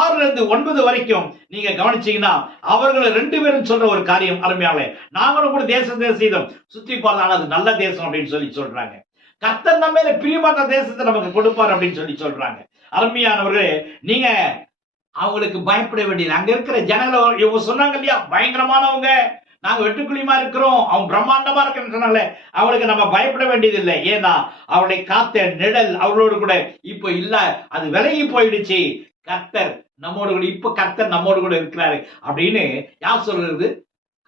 6 இருந்து 9 வரைக்கும் நீங்க கவனிச்சீங்கன்னா அவர்கள் 2 பேரும் சொல்ற ஒரு காரியம். அருமையானவர்களே, நாங்களும் கூட தேசத்தை செய்தோம், சுற்றி பார்த்தாலும் அது நல்ல தேசம் அப்படின்னு சொல்லி சொல்றாங்க. கர்த்தர் நம்ம மேல பிரியமான தேசத்தை நமக்கு கொடுப்பார் அப்படின்னு சொல்லி சொல்றாங்க. அருமையானவர்களே, நீங்க அவங்களுக்கு பயப்பட வேண்டியது. அங்க இருக்கிற ஜனங்களை இவங்க சொன்னாங்க இல்லையா, பயங்கரமானவங்க, நாங்க வெட்டுக்குழியுமா இருக்கிறோம், அவங்க பிரம்மாண்டமா இருக்குன்னு சொன்னாங்களே, அவளுக்கு நம்ம பயப்பட வேண்டியது இல்லை. ஏன்னா அவளை காத்த நிழல் அவளோடு கூட இப்ப இல்ல, அது விலகி போயிடுச்சு. கர்த்தர் நம்மோடு கூட, இப்ப கர்த்தர் நம்மோடு கூட இருக்கிறாரு அப்படின்னு யார் சொல்றது?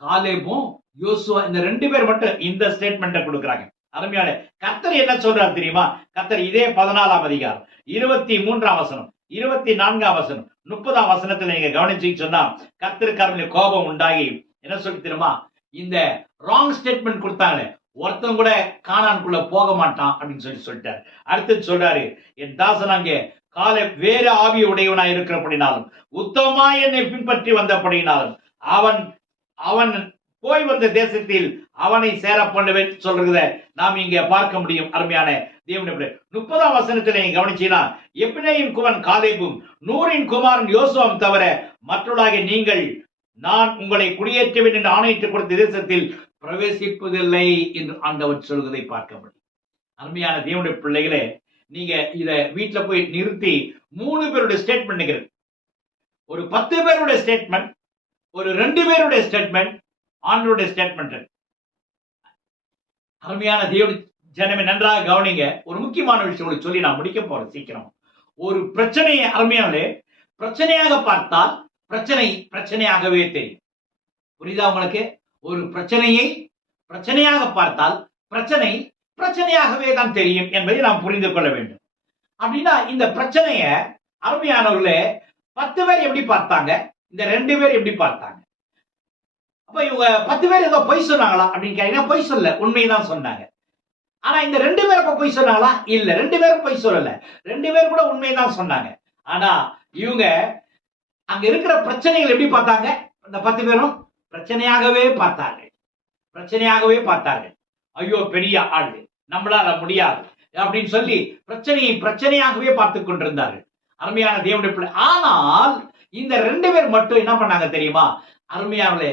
காலேபும் யோசுவா, இந்த 2 பேர் மட்டும் இந்த ஸ்டேட்மெண்ட்டை கொடுக்குறாங்க. அருமையான கர்த்தர் என்ன சொல்றாரு தெரியுமா? கர்த்தர் இதே 14ஆம் அதிகாரம் 23ஆம் வசனம், 24ஆம் வசனம், 30ஆம் வசனத்துல நீங்க கவனிச்சு சொன்னா கர்த்தருக்கு கோபம் உண்டாகி என்ன சொல்லி தெரியுமா? இந்த ராங் ஸ்டேட்மெண்ட் கொடுத்தாங்களே, ஒருத்தன் கூட கானானுக்குள்ள போக மாட்டான் அப்படின்னு சொல்லிட்டாரு. அடுத்து சொல்றாரு, என் தாசன் அங்கே காலை வேறு ஆவி உடையவனாய் இருக்கிறபடினாலும் உத்தமமா என்னை பின்பற்றி வந்தபடினாலும் அவன் போய் வந்த தேசத்தில் அவனை சேர பண்ணுவேன் சொல்றத நாம் இங்க பார்க்க முடியும். அருமையான தேவனுடைய 30ஆம் வசனத்தில் நீங்க கவனிச்சீங்கன்னா, எப்னேயின் குமாரன் காலேபும் நூரின் குமாரன் யோசுவாவும் தவிர மற்றவர்களாகிய நீங்கள் நான் உங்களை குடியேற்றுவேன் என்று ஆணையிட்டு கொடுத்த தேசத்தில் பிரவேசிப்பதில்லை என்று ஆண்டவர் சொல்வதை பார்க்க முடியும். அருமையான தேவனுடைய பிள்ளைகளே, நீங்க இத வீட்டுல போய் நிறுத்தி 3 பேருடைய ஸ்டேட்மெண்ட், ஒரு 10 பேருடைய ஸ்டேட்மெண்ட், ஒரு 2 பேருடைய ஸ்டேட்மெண்ட், ஆண்டவருடைய ஸ்டேட்மெண்ட். அருமையான தேவனுடைய ஜனமே, நன்றாக கவனிங்க. ஒரு முக்கியமான விஷயம் சொல்லி நான் முடிக்க போறேன் சீக்கிரம். ஒரு பிரச்சனையை அருமையானே பிரச்சனையாக பார்த்தால் பிரச்சனை பிரச்சனையாகவே தெரியும். புரியுதா உங்களுக்கு? ஒரு பிரச்சனையை பிரச்சனையாக பார்த்தால் பிரச்சனை பிரச்சனையாகவே தான் தெரியும் என்பதை நாம் புரிந்து கொள்ள வேண்டும். அப்படின்னா இந்த பிரச்சனைய அருமையானவர்களே 10 பேர் எப்படி பார்த்தாங்க, இந்த 2 பேர் எப்படி பார்த்தாங்க? அப்ப இவங்க 10 பேர் ஏதோ பொய் சொன்னாங்களா அப்படின்னு கேட்டீங்கன்னா பொய் சொல்ல, உண்மைதான் சொன்னாங்க. ஆனா இந்த 2 பேர் அப்ப பொய் சொன்னாங்களா? இல்ல, 2 பேரும் பொய் சொல்லல, 2 பேர் கூட உண்மைதான் சொன்னாங்க. ஆனா இவங்க அங்க இருக்கிற பிரச்சனைகள் எப்படி பார்த்தாங்க? இந்த 10 பேரும் பிரச்சனையாகவே பார்த்தாங்க, பிரச்சனையாகவே பார்த்தாங்க. ஐயோ பெரிய ஆள், நம்மளால முடியாது அப்படின்னு சொல்லி பிரச்சனையை பிரச்சனையாகவே பார்த்து கொண்டிருந்தார்கள். அருமையான தேவனுடைய பிள்ளை. ஆனால் இந்த 2 பேர் மட்டும் என்ன பண்ணாங்க தெரியுமா? அருமையானே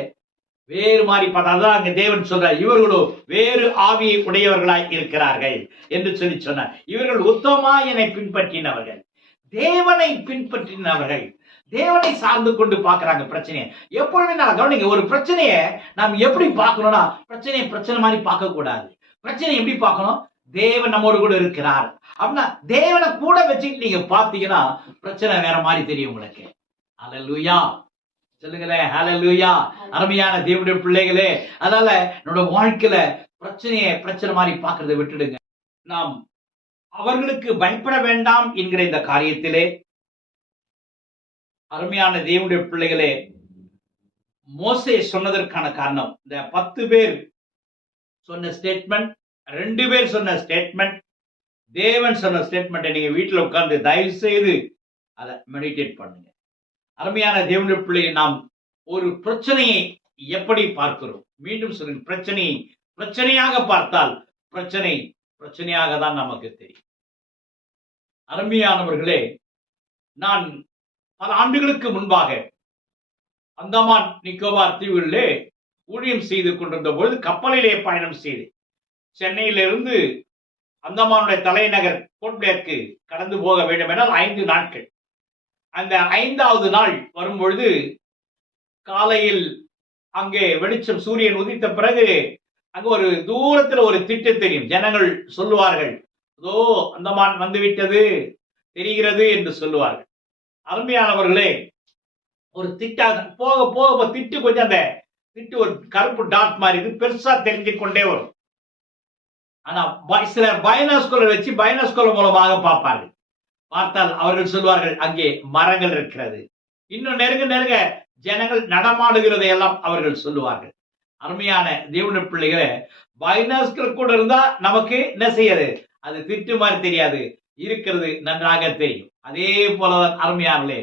வேறு மாதிரி பார்த்தாதான் அங்க தேவன் சொல்றார், இவர்களோ வேறு ஆவியை உடையவர்களாய் இருக்கிறார்கள் என்று சொல்லி சொன்னார். இவர்கள் உத்தமமா என்னை பின்பற்றினவர்கள், தேவனை பின்பற்றினவர்கள், தேவனை சார்ந்து கொண்டு பார்க்கிறாங்க பிரச்சனையை. எப்பொழுதுமே நான் கவனிங்க, ஒரு பிரச்சனையை நாம் எப்படி பார்க்கணும்னா பிரச்சனையை பிரச்சனை மாதிரி பார்க்க கூடாது. பிரச்சனை எப்படி பார்க்கணும்? தேவன் நம்மோடு கூட இருக்கிறார் அப்படின்னா தேவனை கூட வச்சுக்கிட்டு நீங்க பார்த்தீங்கன்னா பிரச்சனை வேற மாதிரி தெரியும் உங்களுக்கு. ஹல்லேலூயா சொல்லுங்களேன், ஹல்லேலூயா. அருமையான தேவனுடைய பிள்ளைகளே, அதனால என்னோட வாழ்க்கையில பிரச்சனையை பிரச்சனை மாதிரி பார்க்கறதை விட்டுடுங்க. நாம் அவர்களுக்கு பயப்பட வேண்டாம் என்கிற இந்த காரியத்திலே அருமையான தேவனுடைய பிள்ளைகளே, மோசே சொன்னதற்கான காரணம் இந்த 10 பேர் சொன்ன ஸ்டேட்மெண்ட், 2 பேர் சொன்ன ஸ்டேட்மெண்ட், தேவன் சொன்ன ஸ்டேட்மெண்ட்டை நீங்க வீட்டில் உட்கார்ந்து தயவு செய்து அதை மெடிடேட் பண்ணுங்க. அருமையான தேவனுடைய பிள்ளையை, நாம் ஒரு பிரச்சனையை எப்படி பார்க்கிறோம்? மீண்டும் சொல்லுங்க, பிரச்சனையை பிரச்சனையாக பார்த்தால் பிரச்சனை பிரச்சனையாக தான் நமக்கு தெரியும். அருமையானவர்களே, நான் பல ஆண்டுகளுக்கு முன்பாக அந்தமான் நிக்கோபார் தீவுகளிலே ஊழியம் செய்து கொண்டிருந்த பொழுது கப்பலிலே பயணம் செய்து சென்னையிலிருந்து அந்தமானுடைய தலைநகர் போர்ட் பிளேருக்கு கடந்து போக வேண்டும் என்றால் 5 நாட்கள். அந்த 5வது நாள் வரும்பொழுது காலையில் அங்கே வெளிச்சம் சூரியன் உதித்த பிறகு அங்கு ஒரு தூரத்தில் ஒரு திட்டு தெரியும். ஜனங்கள் சொல்லுவார்கள், அதோ அந்தமான் வந்துவிட்டது தெரிகிறது என்று சொல்லுவார்கள். அருமையானவர்களே, ஒரு திட்டாக போக போக திட்டு கொஞ்சம் அந்த திட்டு ஒரு கருப்பு டாட் மாதிரி இது பெருசா தெரிஞ்சு கொண்டே வரும். ஆனா சிலர் பைனாஸ்குலர் வச்சு பைனாஸ்குலர் மூலமாக பார்ப்பார்கள். பார்த்தால் அவர்கள் சொல்வார்கள், அங்கே மரங்கள் இருக்கிறது. இன்னும் நெருங்க நெருங்க ஜனங்கள் நடமாடுகிறதை எல்லாம் அவர்கள் சொல்லுவார்கள். அருமையான தேவனுடைய பிள்ளைகளை, பைனாஸ்குலர் கூட இருந்தா நமக்கு என்ன செய்யாது, அது திட்டு மாதிரி தெரியாது, இருக்கிறது நன்றாக தெரியும். அதே போலதான் அருமையானே,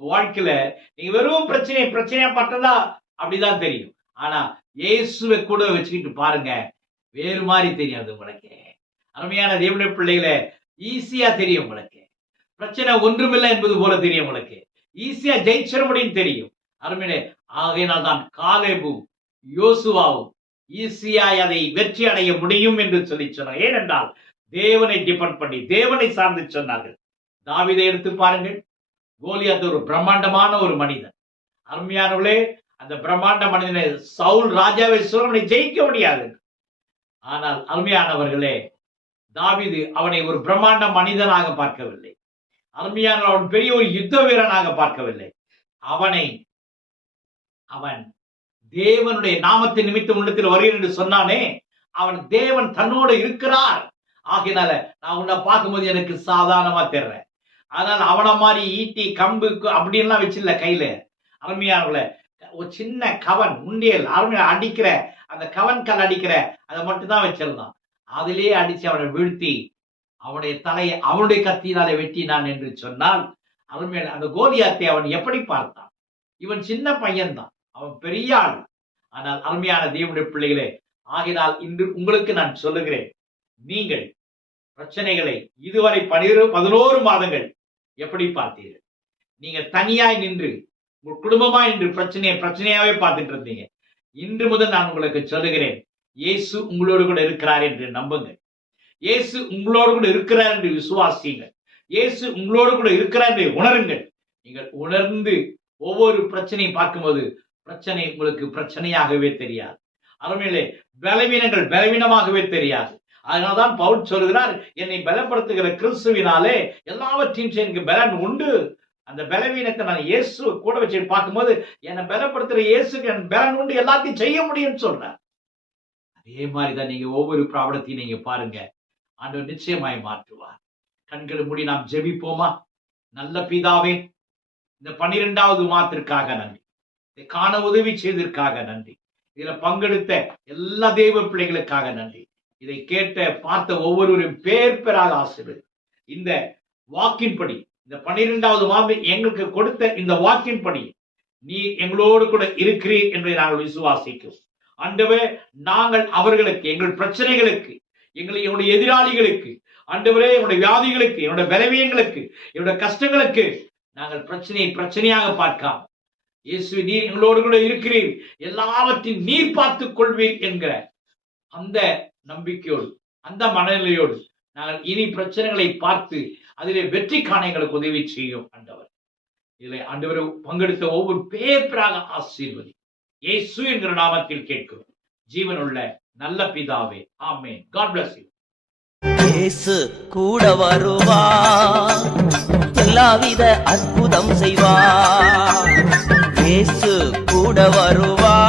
வாழ்க்கையில நீங்க வெறும் பிரச்சனையா பார்த்ததா அப்படிதான் தெரியும். ஆனா இயேசுவை கூட வச்சுக்கிட்டு பாருங்க, வேறு மாதிரி தெரியாது உங்களுக்கு. அருமையான தேவனுடைய பிள்ளைகளை, ஈஸியா தெரியும் உங்களுக்கு. பிரச்சனை ஒன்றுமில்லை என்பது போல தெரியும் உங்களுக்கு. ஈஸியா ஜெயிச்சிட முடியும் தெரியும். அருமையிலே, ஆகையினால் தான் காலேபும் யோசுவாவும் ஈஸியாய் அதை வெற்றி அடைய முடியும் என்று சொல்லி சொன்னார். ஏனென்றால் தேவனை டிபெண்ட் பண்ணி தேவனை சார்ந்து சொன்னார்கள். தாவீதை எடுத்து பாருங்கள், கோலியாத் ஒரு பிரம்மாண்டமான ஒரு மனிதன். அருமையானவர்களே, அந்த பிரம்மாண்ட மனிதனை சவுல் ராஜாவை சொல்ல ஜெயிக்க முடியாது. ஆனால் அருமையானவர்களே, தாவீது அவனை ஒரு பிரம்மாண்ட மனிதனாக பார்க்கவில்லை. அருமையான அவன் பெரிய ஒரு யுத்த வீரனாக பார்க்கவில்லை. அவன் தேவனுடைய நாமத்தின் நிமித்தம் உள்ளத்தில் வருகிறேன் என்று சொன்னானே, அவன் தேவன் தன்னோடு இருக்கிறார். ஆகினால நான் உன்னை பார்க்கும்போது எனக்கு சாதாரணமா தெரியறேன். அதனால அவனை மாதிரி ஈட்டி கம்பு அப்படின்லாம் வச்சில்ல கையில. அருமையானவர்கள, ஒரு சின்ன கவன் உண்டியல் அருமையா அடிக்கிற அந்த கவன் கல் அடிக்கிற அதை மட்டும் தான் வச்சிருந்தான். அதிலேயே அடிச்சு அவனை வீழ்த்தி அவனுடைய தலையை அவனுடைய கத்தினாலே வெட்டினான் என்று சொன்னால், அருமையான அந்த கோலியாத்தை அவன் எப்படி பார்த்தான்? இவன் சின்ன பையன்தான், அவன் பெரிய ஆள். ஆனால் அருமையான தேவனுடைய பிள்ளைகளே, ஆகினால் இன்று உங்களுக்கு நான் சொல்லுகிறேன், நீங்கள் பிரச்சனைகளை இதுவரை 11 மாதங்கள் எப்படி பார்த்தீர்கள்? நீங்க தனியாய் நின்று உங்கள் குடும்பமாய் நின்று பிரச்சனையாவே பார்த்துட்டு இருந்தீங்க. இன்று முதல் நான் உங்களுக்கு சொல்லுகிறேன், இயேசு உங்களோடு கூட இருக்கிறார் என்று நம்புங்கள். இயேசு உங்களோடு கூட இருக்கிறார் என்று விசுவாசியுங்கள். இயேசு உங்களோடு கூட இருக்கிறார் என்று உணருங்கள். நீங்கள் உணர்ந்து ஒவ்வொரு பிரச்சனையும் பார்க்கும்போது பிரச்சனை உங்களுக்கு பிரச்சனையாகவே தெரியாது. அருமையிலே, பலவீனங்கள் பலவீனமாகவே தெரியாது. அதனால்தான் பவுல் சொல்கிறார், என்னை பலப்படுத்துகிற கிறிஸ்துவினாலே எல்லாவற்றையும் எனக்கு பலன் உண்டு. அந்த பலவீனத்தை நான் இயேசு கூட வச்சு பார்க்கும்போது என்னை பலப்படுத்துகிற இயேசுக்கு என் பலன் உண்டு, எல்லாத்தையும் செய்ய முடியும்னு சொல்றார். அதே மாதிரிதான் நீங்க ஒவ்வொரு பிராபலத்தையும் நீங்க பாருங்க, ஆண்டவர் நிச்சயமாய் மாற்றுவார். கண்களை மூடி நாம் ஜெபிப்போமா? நல்ல பிதாவே, இந்த 12வது மாதத்திற்காக நன்றி. இதை காண உதவி செய்ததற்காக நன்றி. இதுல பங்கெடுத்த எல்லா தெய்வ பிள்ளைகளுக்காக நன்றி. இதை கேட்ட பார்த்த ஒவ்வொருவரும் பேர் பேராக ஆசீர்வதி. இந்த வாக்கின்படி, இந்த 12வது மாதம் எங்களுக்கு கொடுத்த இந்த வாக்கின்படி நீ எங்களோடு கூட இருக்கிறீர் என்பதை நாங்கள் விசுவாசிக்கிறோம். ஆண்டவே, நாங்கள் அவர்களுக்கு, எங்கள் பிரச்சனைகளுக்கு, எங்களுடைய எதிராளிகளுக்கு, ஆண்டவரே, என்னுடைய வியாதிகளுக்கு, என்னுடைய பலவீனங்களுக்கு, என்னுடைய கஷ்டங்களுக்கு நாங்கள் பிரச்சனையாக பார்க்காம, இயேசு நீர் எங்களோடு கூட இருக்கிறீர், எல்லாவற்றையும் நீர் பார்த்துக் கொள்வீர் என்கிற அந்த நம்பிக்கையோடு, அந்த மனநிலையோடு நாங்கள் இனி பிரச்சனைகளை பார்த்து அதிலே வெற்றி காண எங்களுக்கு உதவி செய்யும் ஆண்டவர். இதில் ஆண்டவர் பங்கெடுத்த ஒவ்வொரு பேராக ஆசீர்வதி. இயேசு என்கிற நாமத்தில் கேட்கிறோம் ஜீவனுள்ள நல்ல பிதாவே, ஆமென். God bless you. இயேசு கூட வருவார், எல்லாவித அற்புதம் செய்வார். இயேசு கூட வருவார்.